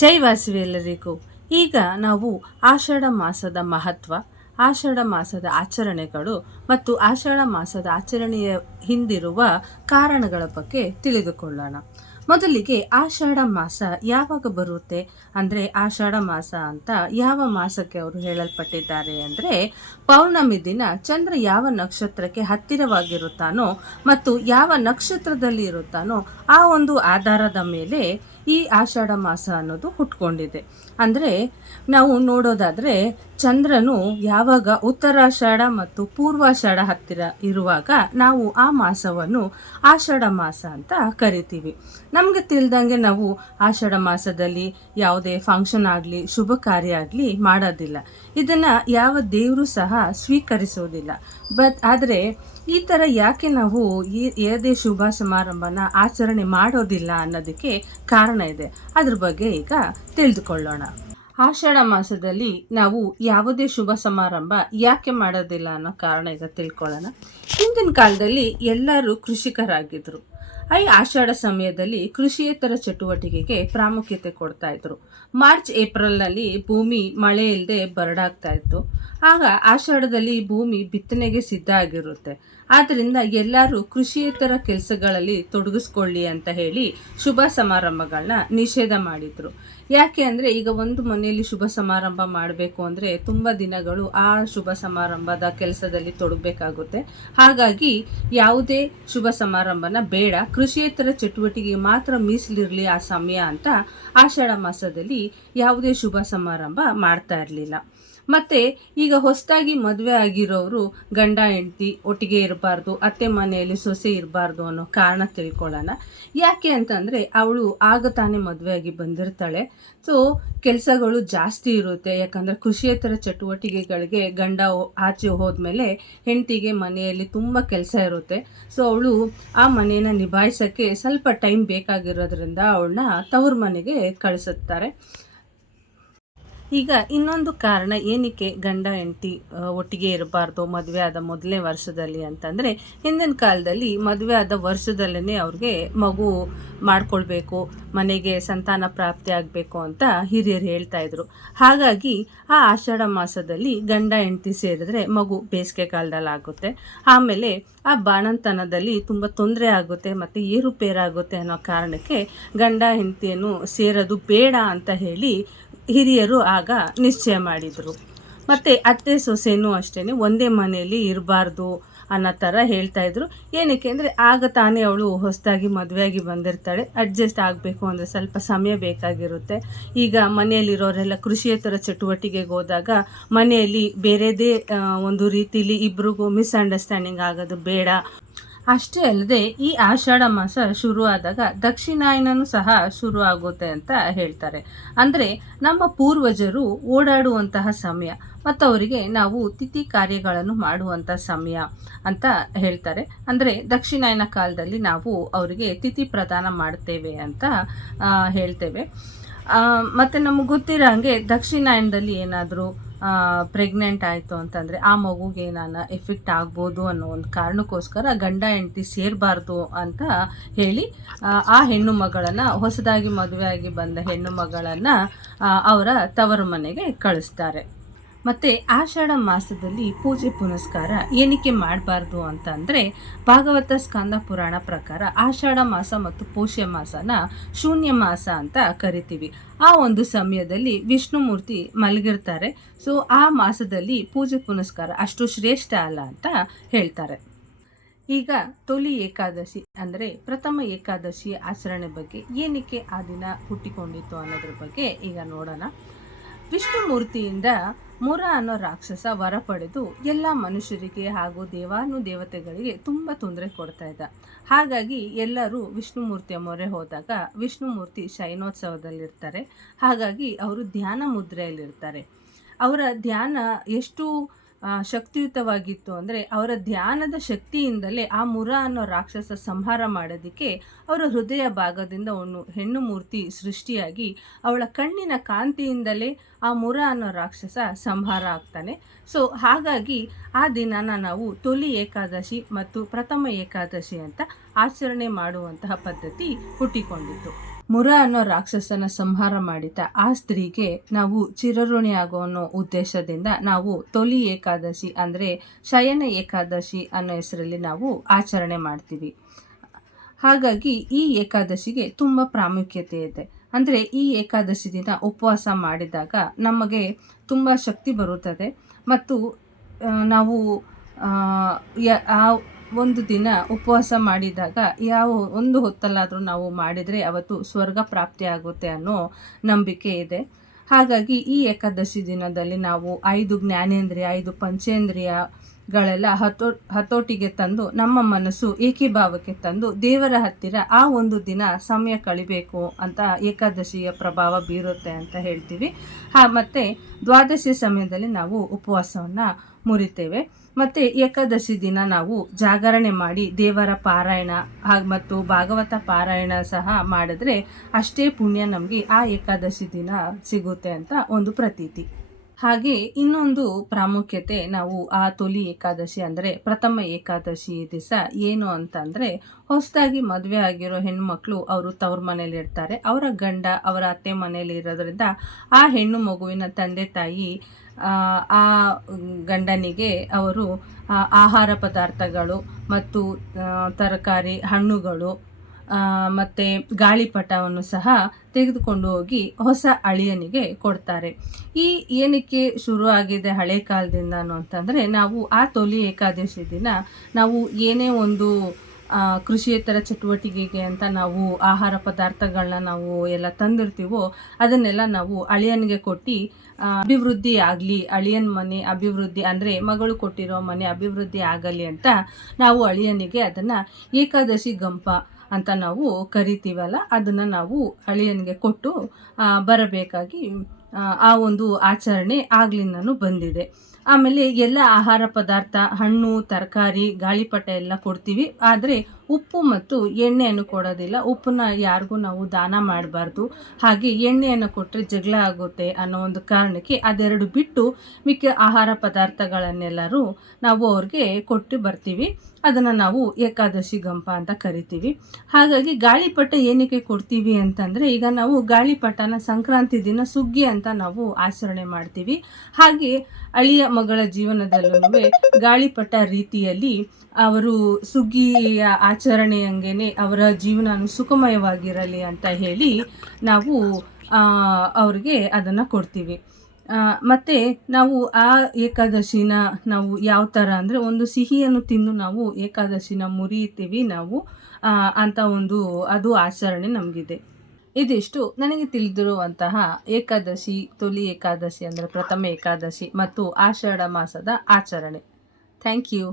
ಜೈ ವಾಸವಿ ಎಲ್ಲರಿಗೂ. ಈಗ ನಾವು ಆಷಾಢ ಮಾಸದ ಮಹತ್ವ, ಆಷಾಢ ಮಾಸದ ಆಚರಣೆಗಳು ಮತ್ತು ಆಷಾಢ ಮಾಸದ ಆಚರಣೆಯ ಹಿಂದಿರುವ ಕಾರಣಗಳ ಬಗ್ಗೆ ತಿಳಿದುಕೊಳ್ಳೋಣ. ಮೊದಲಿಗೆ ಆಷಾಢ ಮಾಸ ಯಾವಾಗ ಬರುತ್ತೆ ಅಂದರೆ, ಆಷಾಢ ಮಾಸ ಅಂತ ಯಾವ ಮಾಸಕ್ಕೆ ಅವರು ಹೇಳಲ್ಪಟ್ಟಿದ್ದಾರೆ ಅಂದರೆ, ಪೌರ್ಣಮಿ ದಿನ ಚಂದ್ರ ಯಾವ ನಕ್ಷತ್ರಕ್ಕೆ ಹತ್ತಿರವಾಗಿರುತ್ತಾನೋ ಮತ್ತು ಯಾವ ನಕ್ಷತ್ರದಲ್ಲಿ ಇರುತ್ತಾನೋ ಆ ಒಂದು ಆಧಾರದ ಮೇಲೆ ಈ ಆಷಾಢ ಮಾಸ ಅನ್ನೋದು ಹುಟ್ಕೊಂಡಿದೆ. ಅಂದರೆ ನಾವು ನೋಡೋದಾದರೆ, ಚಂದ್ರನು ಯಾವಾಗ ಉತ್ತರಾಷಾಢ ಮತ್ತು ಪೂರ್ವಾಷಾಢ ಹತ್ತಿರ ಇರುವಾಗ ನಾವು ಆ ಮಾಸವನ್ನು ಆಷಾಢ ಮಾಸ ಅಂತ ಕರಿತೀವಿ. ನಮಗೆ ತಿಳಿದಂಗೆ ನಾವು ಆಷಾಢ ಮಾಸದಲ್ಲಿ ಯಾವುದೇ ಫಂಕ್ಷನ್ ಆಗಲಿ ಶುಭ ಕಾರ್ಯ ಆಗಲಿ ಮಾಡೋದಿಲ್ಲ. ಇದನ್ನು ಯಾವ ದೇವರು ಸಹ ಸ್ವೀಕರಿಸೋದಿಲ್ಲ. ಆದರೆ ಈ ಥರ ಯಾಕೆ ನಾವು ಯಾವುದೇ ಶುಭ ಸಮಾರಂಭನ ಆಚರಣೆ ಮಾಡೋದಿಲ್ಲ ಅನ್ನೋದಕ್ಕೆ ಕಾರಣ ಇದೆ. ಅದ್ರ ಬಗ್ಗೆ ಈಗ ತಿಳಿದುಕೊಳ್ಳೋಣ. ಆಷಾಢ ಮಾಸದಲ್ಲಿ ನಾವು ಯಾವುದೇ ಶುಭ ಸಮಾರಂಭ ಯಾಕೆ ಮಾಡೋದಿಲ್ಲ ಅನ್ನೋ ಕಾರಣ ಈಗ ತಿಳ್ಕೊಳ್ಳೋಣ. ಹಿಂದಿನ ಕಾಲದಲ್ಲಿ ಎಲ್ಲರೂ ಕೃಷಿಕರಾಗಿದ್ದರು. ಈ ಆಷಾಢ ಸಮಯದಲ್ಲಿ ಕೃಷಿಯೇತರ ಚಟುವಟಿಕೆಗೆ ಪ್ರಾಮುಖ್ಯತೆ ಕೊಡ್ತಾ ಇದ್ರು. ಮಾರ್ಚ್ ಏಪ್ರಿಲ್ನಲ್ಲಿ ಭೂಮಿ ಮಳೆ ಇಲ್ಲದೆ ಬರಡಾಗ್ತಾ ಇತ್ತು. ಆಗ ಆಷಾಢದಲ್ಲಿ ಭೂಮಿ ಬಿತ್ತನೆಗೆ ಸಿದ್ಧ ಆಗಿರುತ್ತೆ. ಆದ್ದರಿಂದ ಎಲ್ಲರೂ ಕೃಷಿಯೇತರ ಕೆಲಸಗಳಲ್ಲಿ ತೊಡಗಿಸ್ಕೊಳ್ಳಿ ಅಂತ ಹೇಳಿ ಶುಭ ಸಮಾರಂಭಗಳನ್ನ ನಿಷೇಧ ಮಾಡಿದ್ರು. ಯಾಕೆ ಅಂದರೆ, ಈಗ ಒಂದು ಮನೆಯಲ್ಲಿ ಶುಭ ಸಮಾರಂಭ ಮಾಡಬೇಕು ಅಂದರೆ ತುಂಬ ದಿನಗಳು ಆ ಶುಭ ಸಮಾರಂಭದ ಕೆಲಸದಲ್ಲಿ ತೊಡಗಬೇಕಾಗುತ್ತೆ. ಹಾಗಾಗಿ ಯಾವುದೇ ಶುಭ ಸಮಾರಂಭನ ಬೇಡ, ಕೃಷಿಯೇತರ ಚಟುವಟಿಕೆಗೆ ಮಾತ್ರ ಮೀಸಲಿರಲಿ ಆ ಸಮಯ ಅಂತ ಆಷಾಢ ಮಾಸದಲ್ಲಿ ಯಾವುದೇ ಶುಭ ಸಮಾರಂಭ ಮಾಡ್ತಾ ಇರಲಿಲ್ಲ. ಮತ್ತು ಈಗ ಹೊಸದಾಗಿ ಮದುವೆ ಆಗಿರೋರು ಗಂಡ ಹೆಂಡತಿ ಒಟ್ಟಿಗೆ ಇರಬಾರ್ದು, ಅತ್ತೆ ಮನೆಯಲ್ಲಿ ಸೊಸೆ ಇರಬಾರ್ದು ಅನ್ನೋ ಕಾರಣ ತಿಳ್ಕೊಳ್ಳೋಣ. ಯಾಕೆ ಅಂತಂದರೆ, ಅವಳು ಆಗ ತಾನೇ ಮದುವೆಯಾಗಿ ಬಂದಿರ್ತಾಳೆ. ಸೊ ಕೆಲಸಗಳು ಜಾಸ್ತಿ ಇರುತ್ತೆ. ಯಾಕಂದರೆ ಕೃಷಿಯೇತರ ಚಟುವಟಿಕೆಗಳಿಗೆ ಗಂಡ ಆಚೆ ಹೋದ್ಮೇಲೆ ಹೆಂಡತಿಗೆ ಮನೆಯಲ್ಲಿ ತುಂಬ ಕೆಲಸ ಇರುತ್ತೆ. ಸೊ ಅವಳು ಆ ಮನೆಯನ್ನು ನಿಭಾಯಿಸೋಕ್ಕೆ ಸ್ವಲ್ಪ ಟೈಮ್ ಬೇಕಾಗಿರೋದ್ರಿಂದ ಅವಳನ್ನ ತವ್ರ ಮನೆಗೆ ಕಳಿಸುತ್ತಾರೆ. ಈಗ ಇನ್ನೊಂದು ಕಾರಣ ಏನಕ್ಕೆ ಗಂಡ ಹೆಂಡತಿ ಒಟ್ಟಿಗೆ ಇರಬಾರ್ದು ಮದುವೆ ಆದ ಮೊದಲನೇ ವರ್ಷದಲ್ಲಿ ಅಂತಂದರೆ, ಹಿಂದಿನ ಕಾಲದಲ್ಲಿ ಮದುವೆ ಆದ ವರ್ಷದಲ್ಲೇ ಅವ್ರಿಗೆ ಮಗು ಮಾಡ್ಕೊಳ್ಬೇಕು, ಮನೆಗೆ ಸಂತಾನ ಪ್ರಾಪ್ತಿ ಆಗಬೇಕು ಅಂತ ಹಿರಿಯರು ಹೇಳ್ತಾ ಇದ್ರು. ಹಾಗಾಗಿ ಆ ಆಷಾಢ ಮಾಸದಲ್ಲಿ ಗಂಡ ಹೆಂಡತಿ ಸೇರಿದ್ರೆ ಮಗು ಬೇಸಿಗೆ ಕಾಲದಲ್ಲಿ ಆಗುತ್ತೆ. ಆಮೇಲೆ ಆ ಬಾಣಂತನದಲ್ಲಿ ತುಂಬ ತೊಂದರೆ ಆಗುತ್ತೆ ಮತ್ತು ಏರುಪೇರಾಗುತ್ತೆ ಅನ್ನೋ ಕಾರಣಕ್ಕೆ ಗಂಡ ಹೆಂಡತಿಯನ್ನು ಸೇರೋದು ಬೇಡ ಅಂತ ಹೇಳಿ ಹಿರಿಯರು ಆಗ ನಿಶ್ಚಯ ಮಾಡಿದರು. ಮತ್ತು ಅತ್ತೆ ಸೊಸೆನೂ ಅಷ್ಟೇ ಒಂದೇ ಮನೆಯಲ್ಲಿ ಇರಬಾರ್ದು ಅನ್ನೋ ಥರ ಹೇಳ್ತಾ ಇದ್ರು. ಏನಕ್ಕೆ ಅಂದರೆ, ಆಗ ತಾನೇ ಅವಳು ಹೊಸದಾಗಿ ಮದುವೆಯಾಗಿ ಬಂದಿರ್ತಾಳೆ, ಅಡ್ಜಸ್ಟ್ ಆಗಬೇಕು ಅಂದರೆ ಸ್ವಲ್ಪ ಸಮಯ ಬೇಕಾಗಿರುತ್ತೆ. ಈಗ ಮನೆಯಲ್ಲಿರೋರೆಲ್ಲ ಕೃಷಿಯೇತರ ಚಟುವಟಿಕೆಗೆ ಹೋದಾಗ ಮನೆಯಲ್ಲಿ ಬೇರೆದೇ ಒಂದು ರೀತಿಲಿ ಇಬ್ರಿಗೂ ಮಿಸ್ಅಂಡರ್ಸ್ಟ್ಯಾಂಡಿಂಗ್ ಆಗೋದು ಬೇಡ. ಅಷ್ಟೇ ಅಲ್ಲದೆ ಈ ಆಷಾಢ ಮಾಸ ಶುರುವಾದಾಗ ದಕ್ಷಿಣಾಯನನೂ ಸಹ ಶುರು ಆಗುತ್ತೆ ಅಂತ ಹೇಳ್ತಾರೆ. ಅಂದರೆ ನಮ್ಮ ಪೂರ್ವಜರು ಓಡಾಡುವಂತಹ ಸಮಯ ಮತ್ತು ಅವರಿಗೆ ನಾವು ತಿಥಿ ಕಾರ್ಯಗಳನ್ನು ಮಾಡುವಂಥ ಸಮಯ ಅಂತ ಹೇಳ್ತಾರೆ. ಅಂದರೆ ದಕ್ಷಿಣಾಯನ ಕಾಲದಲ್ಲಿ ನಾವು ಅವರಿಗೆ ತಿಥಿ ಪ್ರದಾನ ಮಾಡ್ತೇವೆ ಅಂತ ಹೇಳ್ತೇವೆ. ಮತ್ತು ನಮಗೆ ಗೊತ್ತಿರೋ ಹಾಗೆ ದಕ್ಷಿಣಾಯನದಲ್ಲಿ ಏನಾದರೂ ಪ್ರೆಗ್ನೆಂಟ್ ಆಯಿತು ಅಂತಂದರೆ ಆ ಮಗುಗೆ ಏನಾನ ಎಫೆಕ್ಟ್ ಆಗ್ಬೋದು ಅನ್ನೋ ಒಂದು ಕಾರಣಕ್ಕೋಸ್ಕರ ಗಂಡ ಹೆಂಡತಿ ಸೇರಬಾರ್ದು ಅಂತ ಹೇಳಿ ಆ ಹೆಣ್ಣು ಮಗಳನ್ನು, ಹೊಸದಾಗಿ ಮದುವೆಯಾಗಿ ಬಂದ ಹೆಣ್ಣು ಮಗಳನ್ನು ಅವರ ತವರು ಮನೆಗೆ ಕಳಿಸ್ತಾರೆ. ಮತ್ತು ಆಷಾಢ ಮಾಸದಲ್ಲಿ ಪೂಜೆ ಪುನಸ್ಕಾರ ಏನಕ್ಕೆ ಮಾಡಬಾರ್ದು ಅಂತಂದರೆ, ಭಾಗವತ ಸ್ಕಂದ ಪುರಾಣ ಪ್ರಕಾರ ಆಷಾಢ ಮಾಸ ಮತ್ತು ಪೌಷ್ಯ ಮಾಸನ ಶೂನ್ಯ ಮಾಸ ಅಂತ ಕರಿತೀವಿ. ಆ ಒಂದು ಸಮಯದಲ್ಲಿ ವಿಷ್ಣುಮೂರ್ತಿ ಮಲಗಿರ್ತಾರೆ. ಸೊ ಆ ಮಾಸದಲ್ಲಿ ಪೂಜೆ ಪುನಸ್ಕಾರ ಅಷ್ಟು ಶ್ರೇಷ್ಠ ಅಲ್ಲ ಅಂತ ಹೇಳ್ತಾರೆ. ಈಗ ತೊಲಿ ಏಕಾದಶಿ ಅಂದರೆ ಪ್ರಥಮ ಏಕಾದಶಿ ಆಚರಣೆ ಬಗ್ಗೆ ಏನಕ್ಕೆ ಆ ದಿನ ಹುಟ್ಟಿಕೊಂಡಿತ್ತು ಅನ್ನೋದ್ರ ಬಗ್ಗೆ ಈಗ ನೋಡೋಣ. ವಿಷ್ಣುಮೂರ್ತಿಯಿಂದ ಮುರ ಅನ್ನೋ ರಾಕ್ಷಸ ವರ ಪಡೆದು ಎಲ್ಲ ಮನುಷ್ಯರಿಗೆ ಹಾಗೂ ದೇವತೆಗಳಿಗೆ ತುಂಬ ತೊಂದರೆ ಕೊಡ್ತಾ ಇದ್ದ. ಹಾಗಾಗಿ ಎಲ್ಲರೂ ವಿಷ್ಣುಮೂರ್ತಿಯ ಮೊರೆ ಹೋದಾಗ ವಿಷ್ಣುಮೂರ್ತಿ ಶಯನೋತ್ಸವದಲ್ಲಿರ್ತಾರೆ. ಹಾಗಾಗಿ ಅವರು ಧ್ಯಾನ ಮುದ್ರೆಯಲ್ಲಿರ್ತಾರೆ. ಅವರ ಧ್ಯಾನ ಎಷ್ಟು ಶಕ್ತಿಯುತವಾಗಿತ್ತು ಅಂದರೆ, ಅವರ ಧ್ಯಾನದ ಶಕ್ತಿಯಿಂದಲೇ ಆ ಮುರ ಅನ್ನೋ ರಾಕ್ಷಸ ಸಂಹಾರ ಮಾಡೋದಕ್ಕೆ ಅವರ ಹೃದಯ ಭಾಗದಿಂದ ಒಂದು ಹೆಣ್ಣು ಮೂರ್ತಿ ಸೃಷ್ಟಿಯಾಗಿ ಅವಳ ಕಣ್ಣಿನ ಕಾಂತಿಯಿಂದಲೇ ಆ ಮುರ ಅನ್ನೋ ರಾಕ್ಷಸ ಸಂಹಾರ ಆಗ್ತಾನೆ. ಸೊ ಹಾಗಾಗಿ ಆ ದಿನನ ನಾವು ತೊಲಿ ಏಕಾದಶಿ ಮತ್ತು ಪ್ರಥಮ ಏಕಾದಶಿ ಅಂತ ಆಚರಣೆ ಮಾಡುವಂತಹ ಪದ್ಧತಿ ಹುಟ್ಟಿಕೊಂಡಿತ್ತು. ಮುರ ಅನ್ನೋ ರಾಕ್ಷಸನ ಸಂಹಾರ ಮಾಡಿದ ಆ ಸ್ತ್ರೀಗೆ ನಾವು ಚಿರಋಣಿ ಆಗೋ ಅನ್ನೋ ಉದ್ದೇಶದಿಂದ ನಾವು ತೊಲಿ ಏಕಾದಶಿ ಅಂದರೆ ಶಯನ ಏಕಾದಶಿ ಅನ್ನೋ ಹೆಸರಲ್ಲಿ ನಾವು ಆಚರಣೆ ಮಾಡ್ತೀವಿ. ಹಾಗಾಗಿ ಈ ಏಕಾದಶಿಗೆ ತುಂಬ ಪ್ರಾಮುಖ್ಯತೆ ಇದೆ. ಅಂದರೆ ಈ ಏಕಾದಶಿ ದಿನ ಉಪವಾಸ ಮಾಡಿದಾಗ ನಮಗೆ ತುಂಬ ಶಕ್ತಿ ಬರುತ್ತದೆ ಮತ್ತು ನಾವು ಆ ಒಂದು ದಿನ ಉಪವಾಸ ಮಾಡಿದಾಗ ಯಾವ ಒಂದು ಹೊತ್ತಲ್ಲಾದರೂ ನಾವು ಮಾಡಿದರೆ ಅವತ್ತು ಸ್ವರ್ಗ ಪ್ರಾಪ್ತಿಯಾಗುತ್ತೆ ಅನ್ನೋ ನಂಬಿಕೆ ಇದೆ. ಹಾಗಾಗಿ ಈ ಏಕಾದಶಿ ದಿನದಲ್ಲಿ ನಾವು 5 ಜ್ಞಾನೇಂದ್ರಿಯ 5 ಪಂಚೇಂದ್ರಿಯಗಳೆಲ್ಲ ಹತೋಟಿಗೆ ತಂದು ನಮ್ಮ ಮನಸ್ಸು ಏಕೀಭಾವಕ್ಕೆ ತಂದು ದೇವರ ಹತ್ತಿರ ಆ ಒಂದು ದಿನ ಸಮಯ ಕಳಿಬೇಕು ಅಂತ ಏಕಾದಶಿಯ ಪ್ರಭಾವ ಬೀರುತ್ತೆ ಅಂತ ಹೇಳ್ತೀವಿ. ಮತ್ತು ದ್ವಾದಶಿ ಸಮಯದಲ್ಲಿ ನಾವು ಉಪವಾಸವನ್ನು ಮುರಿತೇವೆ. ಮತ್ತು ಏಕಾದಶಿ ದಿನ ನಾವು ಜಾಗರಣೆ ಮಾಡಿ ದೇವರ ಪಾರಾಯಣ ಮತ್ತು ಭಾಗವತ ಪಾರಾಯಣ ಸಹ ಮಾಡಿದ್ರೆ ಅಷ್ಟೇ ಪುಣ್ಯ ನಮಗೆ ಆ ಏಕಾದಶಿ ದಿನ ಸಿಗುತ್ತೆ ಅಂತ ಒಂದು ಪ್ರತೀತಿ. ಹಾಗೆ ಇನ್ನೊಂದು ಪ್ರಾಮುಖ್ಯತೆ ನಾವು ಆ ತೊಲಿ ಏಕಾದಶಿ ಅಂದರೆ ಪ್ರಥಮ ಏಕಾದಶಿ ದಿವಸ ಏನು ಅಂತಂದರೆ, ಹೊಸದಾಗಿ ಮದುವೆ ಆಗಿರೋ ಹೆಣ್ಣುಮಕ್ಕಳು ಅವರು ತವ್ರ ಮನೇಲಿ ಇರ್ತಾರೆ. ಅವರ ಗಂಡ ಅವರ ಅತ್ತೆ ಮನೇಲಿ ಇರೋದ್ರಿಂದ ಆ ಹೆಣ್ಣು ಮಗುವಿನ ತಂದೆ ತಾಯಿ ಆ ಗಂಡನಿಗೆ ಅವರು ಆಹಾರ ಪದಾರ್ಥಗಳು ಮತ್ತು ತರಕಾರಿ ಹಣ್ಣುಗಳು ಮತ್ತು ಗಾಳಿಪಟವನ್ನು ಸಹ ತೆಗೆದುಕೊಂಡು ಹೋಗಿ ಹೊಸ ಅಳಿಯನಿಗೆ ಕೊಡ್ತಾರೆ. ಈ ಏನಕ್ಕೆ ಶುರು ಆಗಿದೆ ಹಳೆ ಕಾಲದಿಂದ ಅಂತಂದರೆ, ನಾವು ಆ ತೊಲಿ ಏಕಾದಶಿ ದಿನ ನಾವು ಏನೇ ಒಂದು ಕೃಷಿಯೇತರ ಚಟುವಟಿಕೆಗೆ ಅಂತ ನಾವು ಆಹಾರ ಪದಾರ್ಥಗಳನ್ನ ನಾವು ಎಲ್ಲ ತಂದಿರ್ತೀವೋ ಅದನ್ನೆಲ್ಲ ನಾವು ಅಳಿಯನಿಗೆ ಕೊಟ್ಟು ಅಭಿವೃದ್ಧಿ ಆಗಲಿ, ಅಳಿಯನ ಮನೆ ಅಭಿವೃದ್ಧಿ ಅಂದರೆ ಮಗಳು ಕೊಟ್ಟಿರೋ ಮನೆ ಅಭಿವೃದ್ಧಿ ಆಗಲಿ ಅಂತ ನಾವು ಅಳಿಯನಿಗೆ ಅದನ್ನು ಏಕಾದಶಿ ಗಂಪ ಅಂತ ನಾವು ಕರಿತೀವಲ್ಲ, ಅದನ್ನು ನಾವು ಅಳಿಯನಿಗೆ ಕೊಟ್ಟು ಬರಬೇಕಾಗಿ ಆ ಒಂದು ಆಚರಣೆ ಆಗ್ಲಿಂದನೂ ಬಂದಿದೆ. ಆಮೇಲೆ ಎಲ್ಲ ಆಹಾರ ಪದಾರ್ಥ ಹಣ್ಣು ತರಕಾರಿ ಗಾಳಿಪಟ ಎಲ್ಲ ಕೊಡ್ತೀವಿ. ಆದರೆ ಉಪ್ಪು ಮತ್ತು ಎಣ್ಣೆಯನ್ನು ಕೊಡೋದಿಲ್ಲ. ಉಪ್ಪನ್ನ ಯಾರಿಗೂ ನಾವು ದಾನ ಮಾಡಬಾರ್ದು. ಹಾಗೆ ಎಣ್ಣೆಯನ್ನು ಕೊಟ್ಟರೆ ಜಗಳ ಆಗುತ್ತೆ ಅನ್ನೋ ಒಂದು ಕಾರಣಕ್ಕೆ ಅದೆರಡು ಬಿಟ್ಟು ಮಿಕ್ಕ ಆಹಾರ ಪದಾರ್ಥಗಳನ್ನೆಲ್ಲರೂ ನಾವು ಅವ್ರಿಗೆ ಕೊಟ್ಟು ಬರ್ತೀವಿ. ಅದನ್ನು ನಾವು ಏಕಾದಶಿ ಗಂಪ ಅಂತ ಕರಿತೀವಿ. ಹಾಗಾಗಿ ಗಾಳಿಪಟ ಏನಕ್ಕೆ ಕೊಡ್ತೀವಿ ಅಂತಂದರೆ, ಈಗ ನಾವು ಗಾಳಿಪಟನ ಸಂಕ್ರಾಂತಿ ದಿನ ಸುಗ್ಗಿ ಅಂತ ನಾವು ಆಚರಣೆ ಮಾಡ್ತೀವಿ. ಹಾಗೆ ಅಳಿಯ ಮಗಳ ಜೀವನದಲ್ಲೂ ಗಾಳಿಪಟ ರೀತಿಯಲ್ಲಿ ಅವರು ಸುಗ್ಗಿಯ ಆಚರಣೆಯಂಗೆನೆ ಅವರ ಜೀವನ ಸುಖಮಯವಾಗಿರಲಿ ಅಂತ ಹೇಳಿ ನಾವು ಅವ್ರಿಗೆ ಅದನ್ನು ಕೊಡ್ತೀವಿ. ಮತ್ತು ನಾವು ಆ ಏಕಾದಶಿನ ನಾವು ಯಾವ ಥರ ಅಂದರೆ, ಒಂದು ಸಿಹಿಯನ್ನು ತಿಂದು ನಾವು ಏಕಾದಶಿನ ಮುರಿತೀವಿ ನಾವು ಅಂತ ಒಂದು ಅದು ಆಚರಣೆ ನಮಗಿದೆ. ಇದಿಷ್ಟು ನನಗೆ ತಿಳಿದಿರುವಂತಹ ಏಕಾದಶಿ, ತೊಲಿ ಏಕಾದಶಿ ಅಂದರೆ ಪ್ರಥಮ ಏಕಾದಶಿ ಮತ್ತು ಆಷಾಢ ಮಾಸದ ಆಚರಣೆ. Thank you.